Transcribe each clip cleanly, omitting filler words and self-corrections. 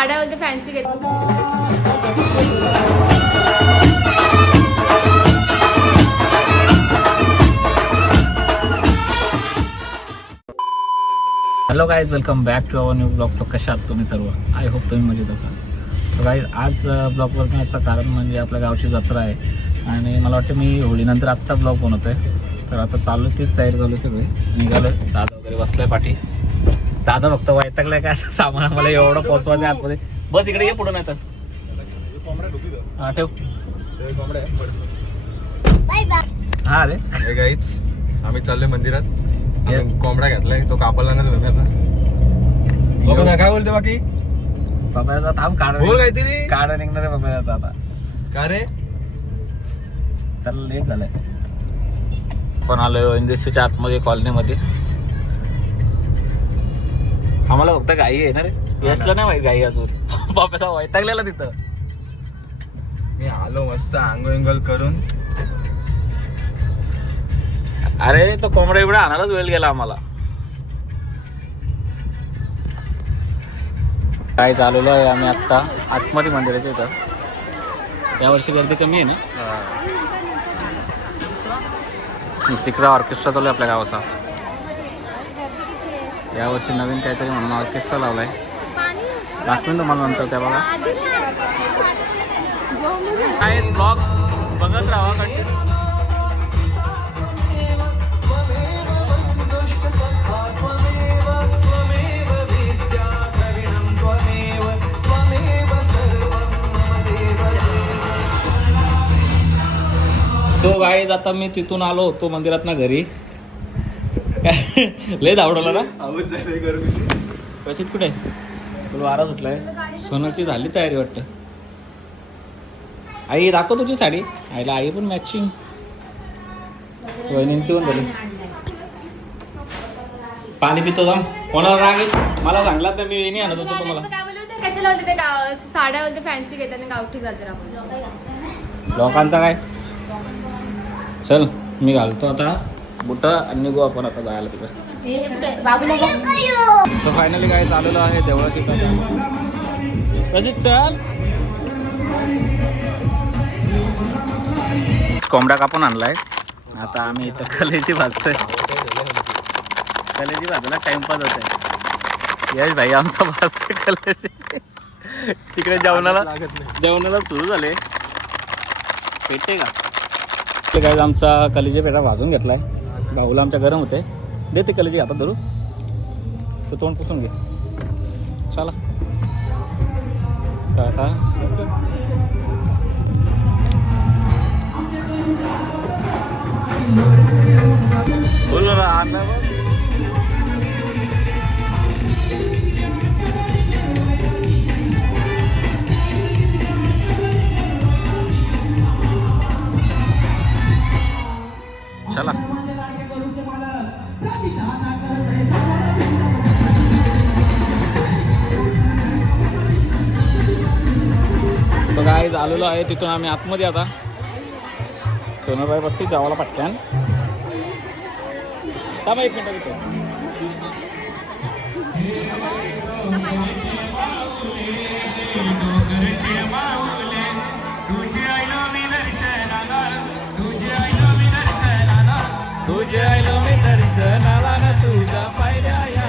साड्या बोलते फॅन्सी घेत. Hello guys, welcome back to our new blog. So कशा आहात तुम्ही सर्व? आय होप तुम्ही मजेत असाल. सो गाईज, आज ब्लॉग बनवण्याचं कारण म्हणजे आपल्या गावची जत्रा आहे आणि मला वाटतं मी होळीनंतर आत्ता ब्लॉग बनवतो आहे. तर आता चालू तीच तयारी चालू सगळे निघालो. दादा वगैरे बसलाय पाठी. दादा फक्त वैतागलाय काय सामान आम्हाला एवढं पोहोचवायचं आतमध्ये. बस इकडे ये पुढे नाही तर हा ठेव. हा रे गाईच, आम्ही चाललोय मंदिरात. कोंबडा घेतलाय, तो कापायला नाही तुम्ही आता. बघा काय बोलते बाकी. बाबाचा थांब बोल काहीतरी. काढा निघणार आहे बाबाचा आता. का रे? त्याला लेट झालंय. पण आलोय इंडस्ट्रीच्या आतमध्ये कॉलनीमध्ये. आम्हाला फक्त गाई आहे ना रे. यशला नाही माहिती गाई अजून. बाबाचा वैतागलेला तिथं. मी आलो मस्त आंघोळ करून. अरे तो कोंबडा एवढा आणायलाच वेळ गेला आम्हाला. काय चालवलं आहे आम्ही आत्ता आतमध्ये मंदिराच्या इथं. यावर्षी गर्दी कमी आहे ना. तिकडं ऑर्केस्ट्रा चालू आहे आपल्या गावाचा. यावर्षी नवीन काहीतरी म्हणून ऑर्केस्ट्रा लावलाय. दाखवेन तुम्हाला नंतर त्या बघा. काय ब्लॉग बघत राहा कंटिन्यू. तो गाईज आता मी तिथून आलो होतो मंदिरात ना घरी. लय धावडवला ना. कशीत कुठे तुला वारा सुटलाय. सोनाची झाली तयारी वाटतं. आई दाखव तुझी साडी. आईला आई पण मॅचिंग. वहिनींची पण झाली. पाणी पितो जाऊन. कोणाला राग आहे मला सांगला तर मी नाही आणत होतो तुम्हाला. कशाला बोलते ते साड्या बोलते फॅन्सी घेतात गावठी गजरा. लोकांचा काय. चल मी घालतो आता बुट आणि निघू आपण आता जायला तिकडे. तर फायनली काय चाललेलं आहे देवळा तिकडे. कशी चल. कोंबडा कापून आणलाय. आता आम्ही इथं कलेची भाजतोय. कलेची भाजला टाइमपास होत. यश भाई आमचा भाजतोय कलेची. तिकडे जेवणाला सुरू झाले. पेटे का काय आमचा कलेजी पेटा भाजून घेतलाय. भाऊला आमच्या गरम होते. देते कलेजी हातात धरू. तो तोंड पुसून घे. चला टाटा. बोल ना. चला तो काय झालेलो आहे. तिथून आम्ही आतमध्ये आता सोनरबाई बसती जावाला पटक्यान. थांबा एक मिनिट तिथं. तुझे आयलो मी दर्शनाला ना तुझ्या पायऱ्या या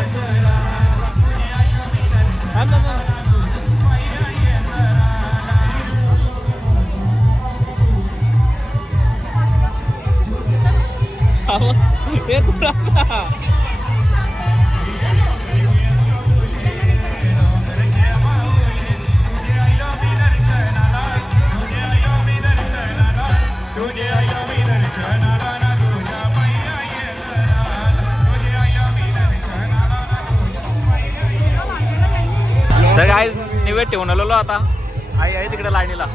तर काय निवेद ठेवून आलेलो आता. आई आहे तिकडे लाईनीला.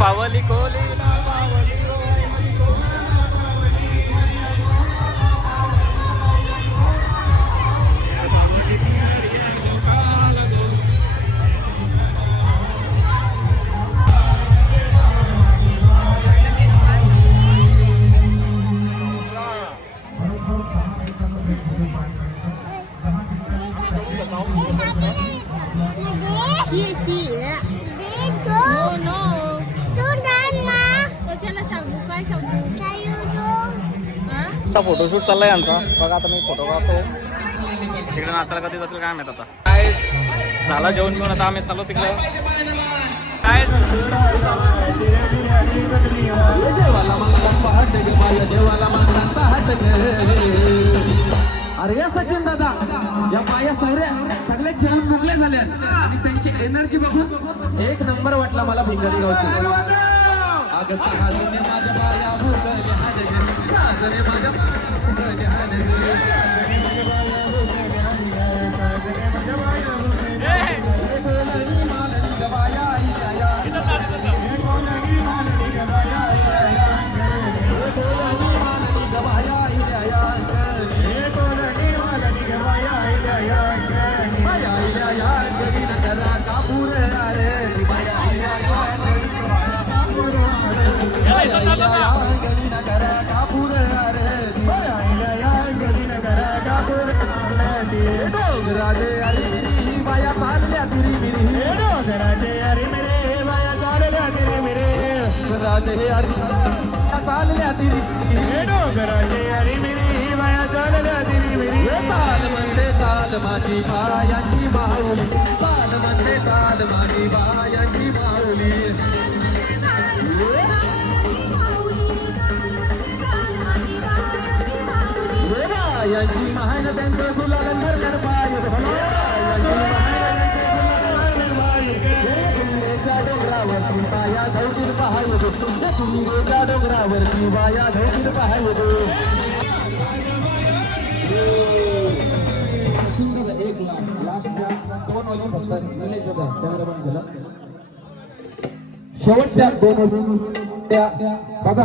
पावली कोली काय शंभू हा? आता फोटोशूट चाललाय यांचा. बघा आता मी फोटो काढतो. तिकडे नाचायला कधी जातील काय माहित आता. काय झाला जेवण घेऊन आता आम्ही चाललो तिकडे. काय अरे सचिन दादा या पाया सगळे जेवण मोकळे झाले आणि त्यांची एनर्जी बघून एक नंबर वाटला मला भिंगरी गावची. अगं सहाजने माझ्या बाया भुरकले हाडगे, सहाजने माझ्या भुरकले चाल माझी बायांची माऊली, चाल म्हणते चाल माझी बायांची माऊली. बायांची महान त्यांचं गुलाल भरणार पाय, डोंगरावरती बाया धौशील पाहाय तुम्ही वेगळ्या डोंगरावरती बाया धौशील पाहाय. एक लास्ट दोन ओळी फक्त रिलीज होत आहे, कॅमेरा बंद केला. शेवटच्या दोन ओळी बघा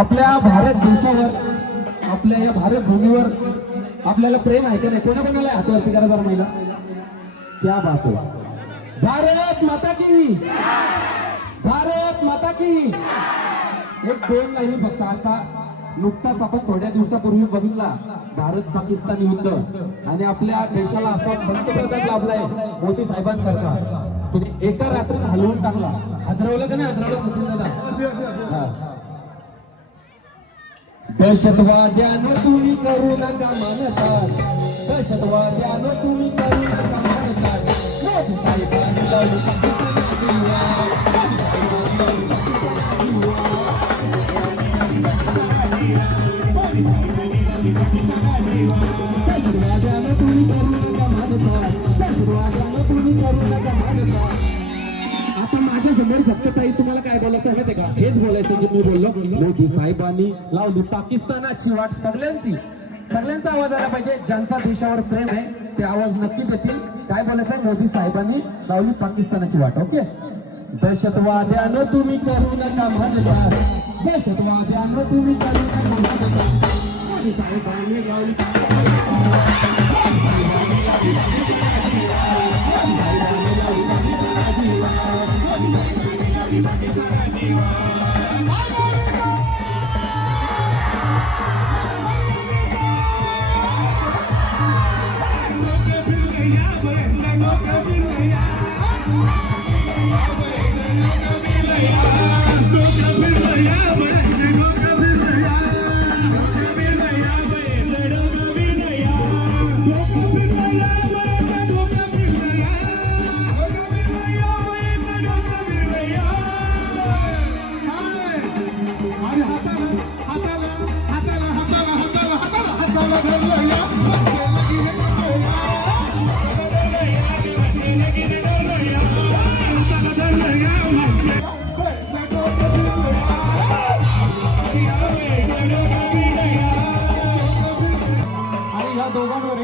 आपल्या भारत देशावर, आपल्या या भारत भूमीवर आपल्याला प्रेम आहे का नाही? कोणाकोणाला हातावरती करा जरा महिला. क्या बात आहे. भारत माता की, भारत माता की. एक दोन लाईन फक्त. आता नुकताच आपण थोड्या दिवसापूर्वी बघितला भारत पाकिस्तान युद्ध आणि आपल्या देशाला असा पंतप्रधान लाभलाय मोदी साहेबांसारखा. तुम्ही एका रात्रीत हलवून टाकला. हादरवलं का नाही हादरवलं सचिन दादा? दहशतवाद्यानं तुम्ही करू नका मानतात, दहशतवाद्यानं तुम्ही करू नका मानतात. मोदी साहेबांनी लावली आता माझ्या समोर फक्त ताई तुम्हाला काय बोलायचं आहे का? हेच बोलायचं जे मी बोललो. मोदी साहेबांनी लावली पाकिस्तानाची वाट. सगळ्यांचा आवाज आला पाहिजे. ज्यांचा देशावर प्रेम आहे ते आवाज नक्की देतील. काय बोलायचं? मोदी साहेबांनी लावली पाकिस्तानाची वाट. ओके. दहशतवाद्यानं तुम्ही करू नका म्हणता, दहशतवाद्यानं तुम्ही करू नका म्हणता. मोदी साहेबांनी लावली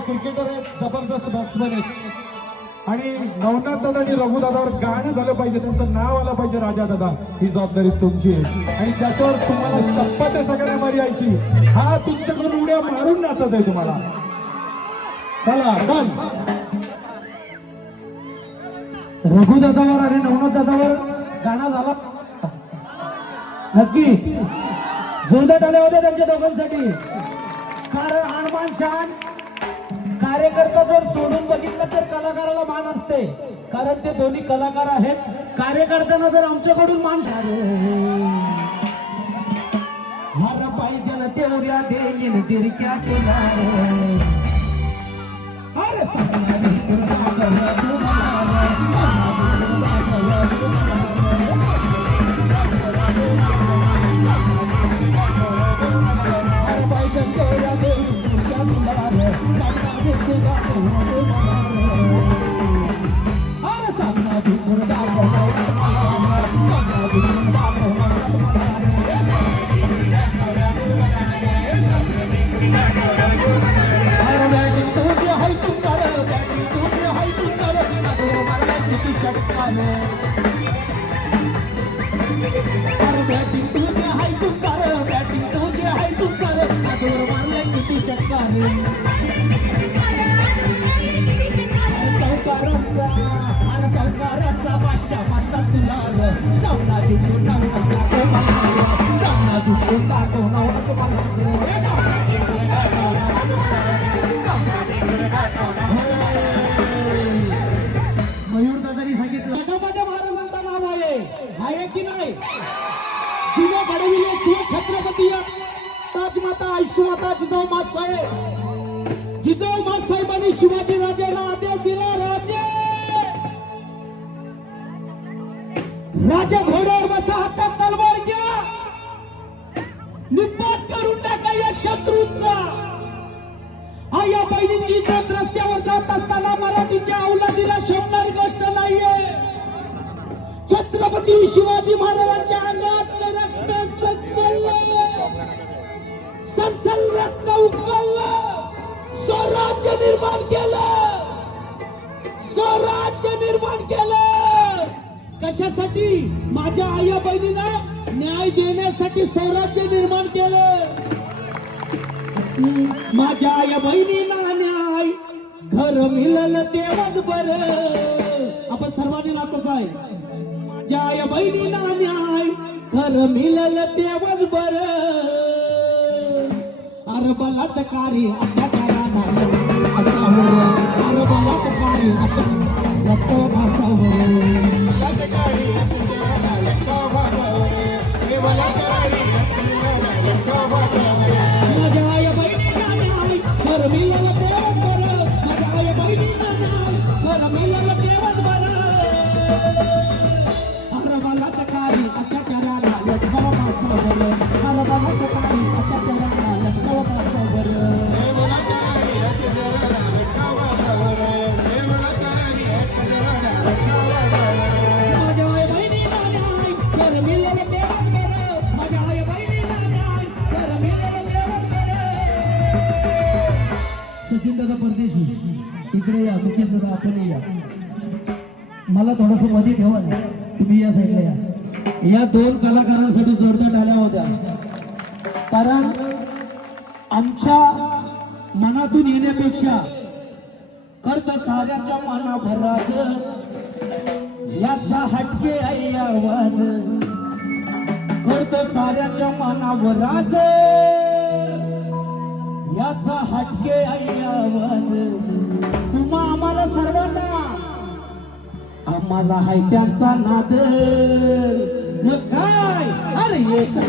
क्रिकेटर आहेत, जबरदस्त बॅट्समॅन आहेत आणि नवनाथ दादा आणि रघु दादावर गाणं झालं पाहिजे, त्यांचं नाव आलं पाहिजे. राजा दादा ही जबाबदारी तुमची आहे आणि त्याच्यावर तुम्हाला शपथ आहे सगळ्यांना मारी यायची. हा तुमच्याकडून उड्या मारून नाचत आहे तुम्हाला. चला डन. रघु दादावर आणि नवनाथ दादावर गाणं झाला नक्की. जोरदार टाळ्या होत्या त्यांच्या दोघांसाठी. कारण हनुमान शान कार्यकर्ता जर सोडून बघितलं तर कलाकाराला मान असते, कारण ते दोन्ही कलाकार आहेत. कार्यकर्त्यांना जर आमच्याकडून मान हार पाहिजे ना तेवढ्या देईन तिरक्याचे अरे मयूरदादांनी सांगितलं जगामध्ये महाराजांचं नाव आहे की नाही? जिने घडविले शिवछत्रपती राजमाता आयुष्यमाता जिजाऊ साहेब. जिजाऊ साहेबांनी शिवाजी राजांना आदेश दिला, राजा घोड्यावर बसा, हातात तलवार घ्या, निपात करून टाका या शत्रूंचा. या बहिणींची इज्जत रस्त्यावर जात असताना मराठीच्या अवलादीला शोभणार गोष्ट नाहीये. छत्रपती शिवाजी महाराजांच्या अंगात रक्त सनसल रक्त उकळलं, स्वराज्य निर्माण केलं, स्वराज्य निर्माण केलं. कशासाठी? माझ्या आया बहिणींना न्याय देण्यासाठी स्वराज्य निर्माण केलं. माझ्या आया बहिणींना न्याय घर मिळालं तेव्हाच बरं. आपण सर्वांनी नाचत आहे. माझ्या आया बहिणींना न्याय घर मिळालं तेव्हाच बरं. अरे बलात्कारी अत्याचाराला अरे बलात्कारी माझ्या आया बहिणींना न्याय घर मिळालं तेव्हाच बरं. माझ्या आया बहिणींना न्याय घर मिळालं तेव्हाच बरं. अरे बलात्कारी अत्याचाराला लटकाव मागचं बरं. अरे बलात्कारी अत्याचाराला लटकाव मागचं बरं. सचिनदादा परदेशी इकडे या, मुख्यदादा आपण या. मला थोडस मध्ये ठेवा ना, तुम्ही या साईडला या. या दोन कलाकारांसाठी जोरदार टाळ्या होत्या. कारण आमच्या मनातून येण्यापेक्षा करतो साऱ्याच्या मनाभरात याचा हटके आहे आवाज. करतो साऱ्याच्या मनाभरात याचा हटके आहे आवाज. तुम्हा आम्हाला सर्वांना आम्हाला हाय त्यांचा नाद. मग काय? अरे एकच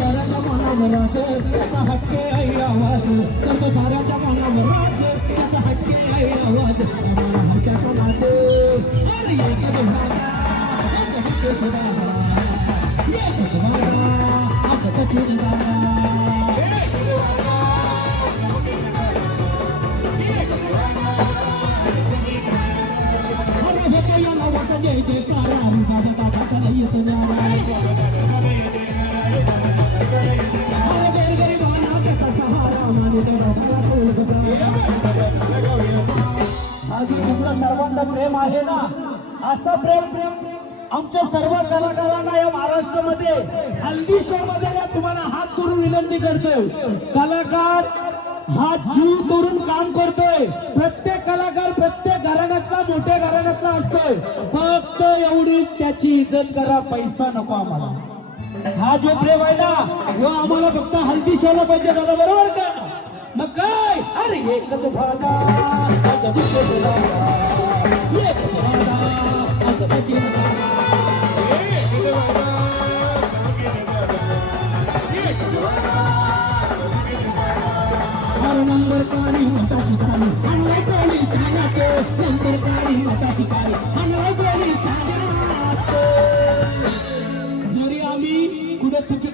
साऱ्याच्या मनावरात त्याचा हटके आहे आवाज. सर्व साऱ्याच्या मनावरात त्याचा हटके आहे आवाज. आम्हाला त्याचा नाद. अरे एकच सर्वांचा प्रेम आहे ना, असं प्रेम आमच्या सर्व कलाकारांना या महाराष्ट्रामध्ये हल्दी शो मध्ये तुम्हाला हात जोडून विनंती करतोय. कलाकार हा जीव तोडून काम करतोय. प्रत्येक कलाकार प्रत्येक घराण्यातला मोठ्या घराण्यातला असतोय. फक्त एवढी त्याची इज्जत करा, पैसा नको आम्हाला. हा जो प्रेम आहे ना वो आम्हाला फक्त हल्दी शोला पाहिजे दादा, बरोबर का? मग काय अरे एकच भादा नंबर काळी होता शिकारी आणलाय प्रेमी छाण्यात, नंबर काळी होता शिकारी आणलाय प्रेमी छाण्यात. जरी आम्ही कुठे चुकी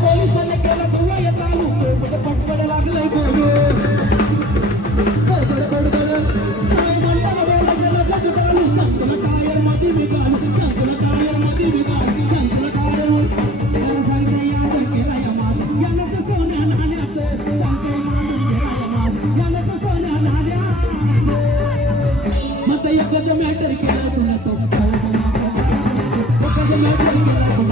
पोलिसांनी केलं तुला येत आलो पटपट लागलंय टायर मध्ये विकाल टायर मध्ये विकाल एकच मॅटर केलं तुला तो एकच मॅटर केलं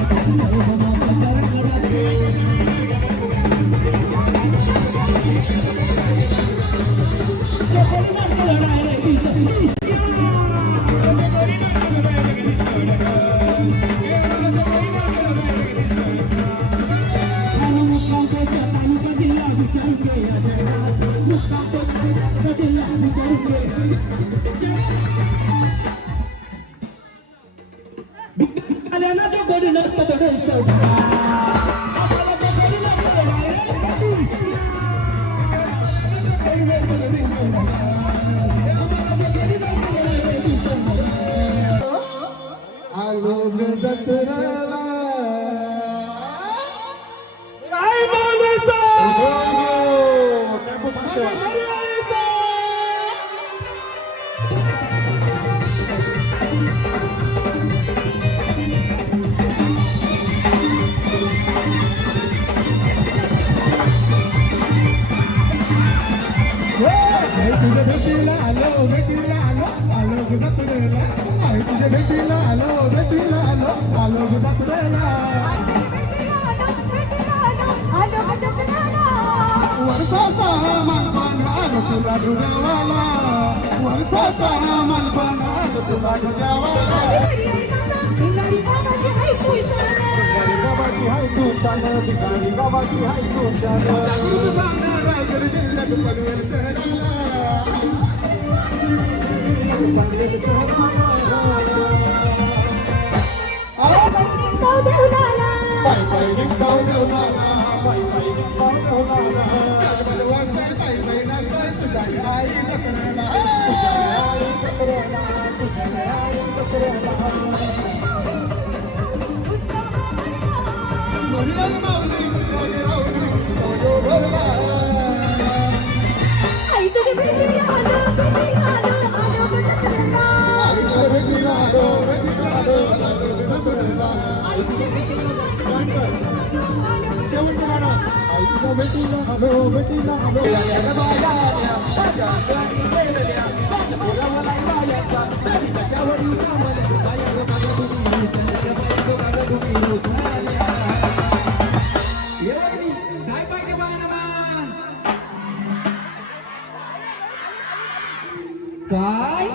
काय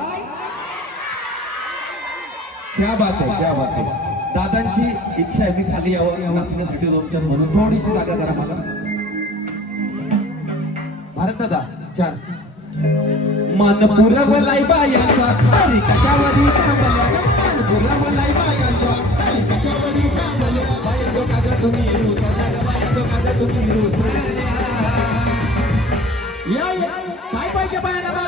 क्या बात आहे, क्या बात आहे. दादांची इच्छा आहे मी खाली यावं नाचण्यासाठी तुमच्यात म्हणून थोडीशी जागा करा मला. भारत दादा चार मन पुरवलाई बायांचा हरी कशावरी थांबल्या, मन पुरवलाई बायांचा हरी कशावरी थांबल्या, बाया दोघा तुम्ही रुसल्या, बाया दोघा तुम्ही रुसल्या. या काय पाहिजे बायांना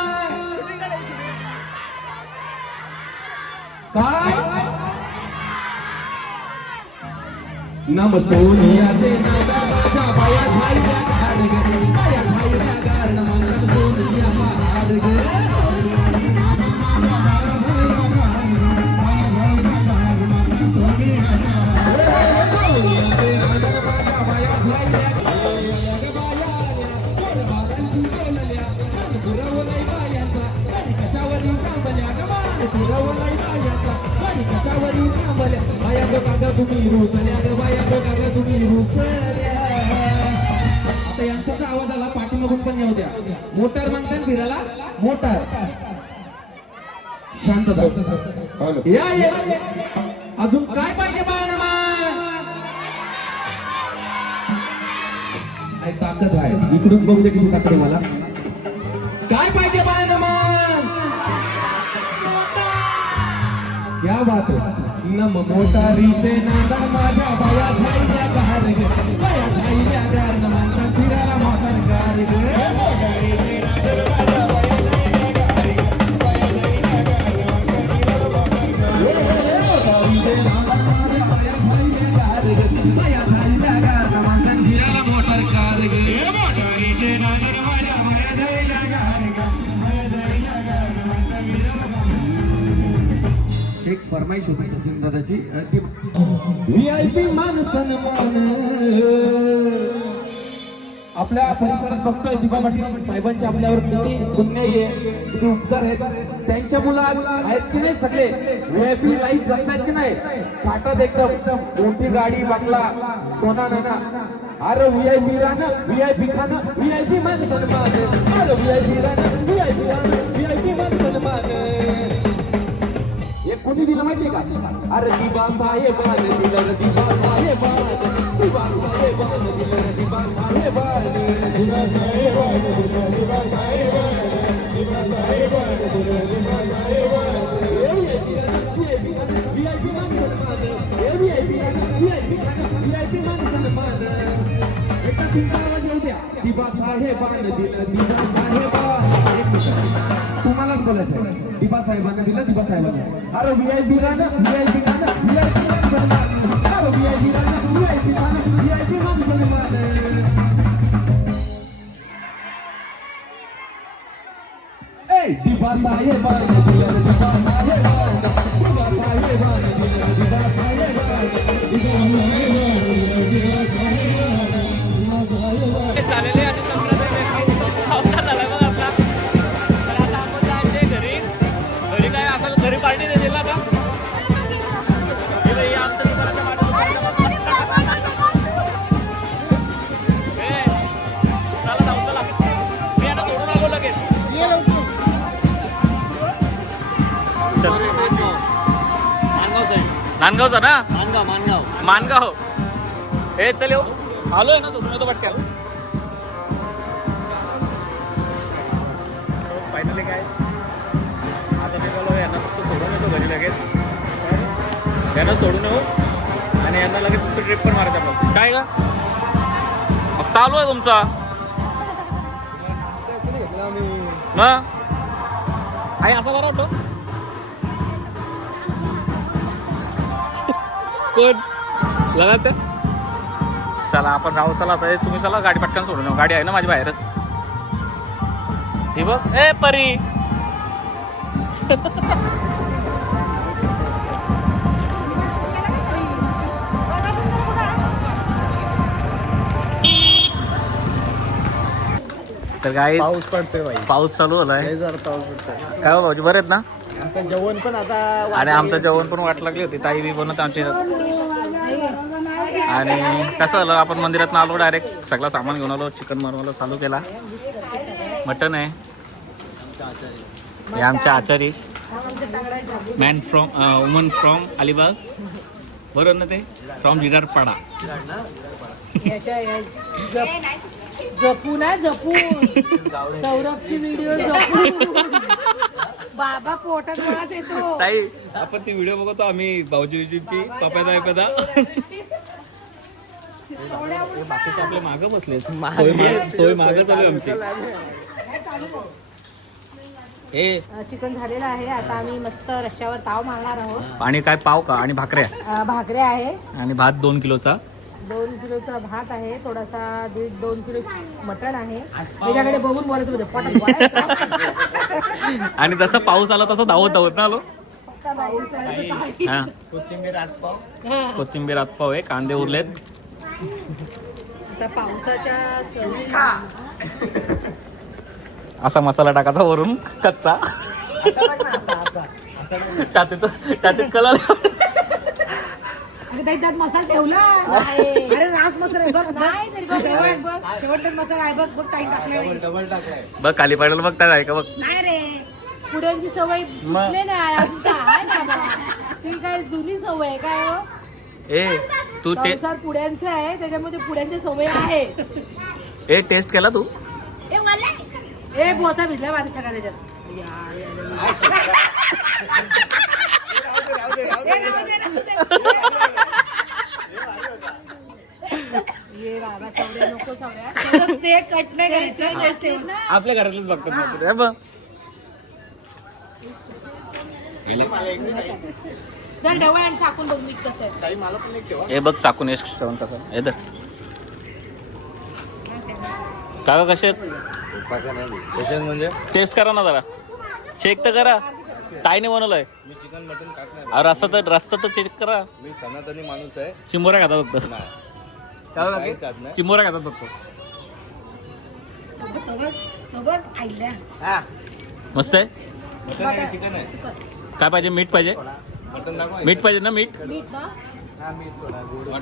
काय नम सोनिया दे माझ्या बाया झाल्या गाड गे, बाया झाल्या गाड मंगल सोनिया महाड गे. कशावरी आकाशावरी थांबल्या बाया गो कागा तुम्ही रुसल्या ग बाया गो कागा तुम्ही रुसल्या. आता यांचा आवाज आला पाठीमागून पण येऊ द्या. मोटार म्हणतात फिरायला मोटार. शांतता. या या अजून काय पाहिजे बाळांना? काय ताकद आहे इकडून बघू दे किती ताकद आहे मला. काय पाहिजे बाळांना? क्या बात आहे. नम मोटारीचे नादा माझ्या बाया झाईल्या गार ग बाया झाईल्या गार नमांचा फिरायला मोटार गार ग. एक फरमाईश होती सचिन दादाची. VIP मान सन्मान आपल्या परिसरात बघतोय दिपा पाटील साहेबांचे आपल्यावर किती पुण्य आहे किती उपकार आहेत. त्यांच्या मुलं आज आहेत की नाही सगळे VIP लाईफ जगतायत की नाही. काटात एकदम मोठी गाडी बंगला सोना नाना. अरे VIP राहणं VIP खाणं VIP मान सन्मान. अरे VIP राहणं VIP राहणं VIP मान सन्मान. हे कोणी दिलं माहितीये का? अरे दिबा साहेबान दिलं रे दिबा साहेबान दिबा साहेबान दिलं रे दिबा साहेबान दिबा साहेबान दिलं दिबा साहेबान दिबा साहेबान दिलं दिबा साहेबान. VIP मान सन्मान. VIP मान सन्मान. एका चिंता आवाज येऊ द्या. दिबा साहेबान दिलं दिबा साहेबान. तुम्हालाच बोलायचं आहे. दिबा साहेबांना दिलं दिबा साहेबांना. अरे VIP राहणं VIP खाणं VIP मान सन्मान. अरे VIP राहणं VIP खाणं VIP मान सन्मान. ए दिबा साहेबांना दिलं दिबा साहेबांना दिबा साहेबांना दिलं दिबा झालेले आणि पावसा झाला बघ आपला. तर आता आपण जायचे घरी. घरी काय आपल्याला घरी पार्टी देतील ना का? आमच्या दुकानाच्या चला जाऊ चला. मी आता सोडून आलो लगेच. चल नांदगावचा ना. मानगाव हे चल येऊ आलोय ना सोडून येतो पटक्यात. फायनली काय आता निघालो. यांना फक्त सोडून येतो घरी लगेच. यांना सोडून येऊ आणि यांना लगेच दुसरी ट्रिप पण मारायचं आपण. काय का मग चालू आहे तुमचा मग आई असा बरा वाटतो. कोण लगात चला आपण राहू. चला आता तुम्ही चला गाडी पटकन सोडून येऊ. गाडी आहे ना माझी बाहेरच. हे बघ ए परी. तर काय पाऊस पडतोय भाई. पाऊस चालू झालाय. पाऊस पडतोय. काय भाऊजी बरे आहेत ना? आमचं जेवण पण आता आणि आमचं जेवण पण वाट लागली होती. ताई बी बनवत आमची. आणि कसं झालं आपण मंदिरात आलो डायरेक्ट सगळं सामान घेऊन आलो. चिकन बनवायला चालू केला. मटन आहे. हे आमच्या आचारी man from woman from Alibag बरोबर ना. ते फ्रॉम जिरारपाडा. जपू ना जपू सौरभची व्हिडिओ जपू. बाबा पोटात बळाच येतो. ताई आपण ती व्हिडिओ बघतो आम्ही भाऊजीची पप्यादा एखादा. बाकीचे आपले मागं बसले. सोय मागं चालू आमची. हे चिकन झालेलं आहे. आता आम्ही मस्त रश्श्यावर ताव मारणार आहोत. आणि काय पाव का आणि भाकऱ्या भाकऱ्या आहे आणि भात 2 किलोचा. 2 किलोचा भात आहे. थोडासा 1.5-2 किलो मटण आहे. त्याच्याकडे बघून बोलायचं म्हणजे पोटात बळायचं. आणि जसा पाऊस आला तसं धावत धावत ना आलो. हा कोथिंबीर आतपाव आहे. कांदे उरलेत. आता पावसाच्या सवयी असा मसाला टाकायचा वरून कच्चा. छातीत कलर अगं ताई त्यात मसाला ठेवला अरे रास मसाला आहे, बघ नाही तरी बघ, शेवट मसाला आहे, बघ बघ ताई टाकलाय डबल टाकलाय. बघ खाली पाडायला बघ काय का बघ. नाही रे पुड्यांची सवय नाही अजून तर आहे ना बा. ती काय जुनी सवय आहे काय हो? ए तू संसार पुड्यांचा आहे त्याच्यामध्ये पुड्यांची सवय आहे. टेस्ट केला तू? ए बोचा भिजला माझ्या सगळ्या त्याच्यात ये बाबा सवऱ्या नको सवऱ्या ते कट नाही करायचं आपल्या घरातच बघतात बघ. जर ढवळ आणि टाकून बघ मीठ कसं आहे. हे बघ चाकून यश श्रवण कसं हे धर. काका कसे आहेत? स्पेशल म्हणजे टेस्ट करा ना जरा, चेक तर करा. ताईने बनवलंय. मी चिकन मटन खात नाही. अहो, रस्ता तर चेक करा. मी सनातनी माणूस आहे. चिंबोऱ्या खातात फक्त. नाही. काय काही खात खातात? नाही. चिंबोऱ्या खातात फक्त. सोबत आईल्या मस्त आहे. मटन आहे चिकन आहे? काय पाहिजे? मीठ पाहिजे? मटन दाखवा. मीठ पाहिजे ना? मीठ मीठ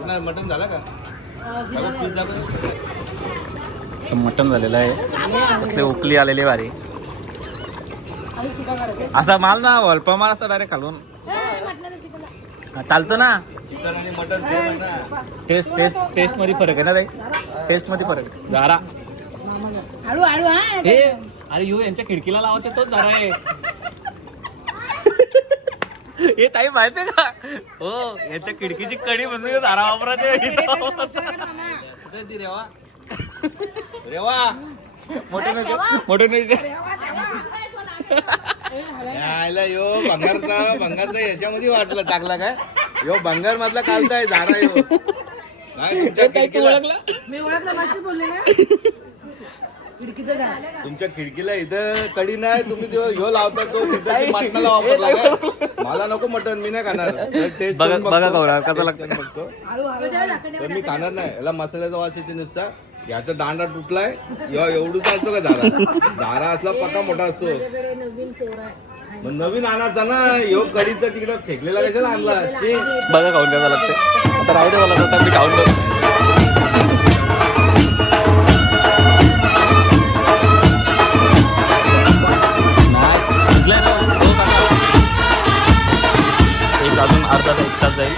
ना मटन झालं का? पीस दाखव. मटण झालेलं आहे. कसले उकली आलेली भारी. आणि सुका करायचं असा माल ना वलपा माल असा डायरेक्ट खालून चालतं ना. चिकन आणि मटन सेम आहे ना. टेस्ट मध्ये फरक आहे ना ताई. टेस्ट मध्ये फरक आहे. जारा हळू हळू हा हे अरे यो यांच्या खिडकीला लावायचे तोच जारा आहे. हे ताई माहितीये का? हो यांच्या खिडकीची कडी म्हणून हे जारा वापरायचे. कुठे ती रेवा? रेवा मोठे यायला यो भंगारचा याच्यामध्ये वाटला टाकला काय? यो भंगार मधला कालताय झारा यो. काय तुमच्या खिडकीला मी ओळखलं माझी बोलले ना खिडकीचं झालं तुमच्या खिडकीला इथं कडी नाही, तुम्ही तो ह्यो लावता तो तिथं मटणाला वापरला काय? मला नको मटण, मी नाही खाणार. टेस्ट बघा करून बघा बघतो. गौरव कसं लागतं. बघतो हळू हळू पण मी खाणार नाही. याला मसाल्याचा वास येते नुसता. याचा दांडा तुटलाय. एवढूच असतो का झारा? झारा असला पक्का मोठा असतो. नवीन चोर आहे. मग नवीन आणायचा ना. ह्यो कढीचा तिकडं फेकलेला कशाला आणला? शी. बघा खाऊन कसं लागतं. आता राहू दे मला आता मी खाऊन बघ. नाही शिजलंय ना. एक अजून अर्धा तास जाईल.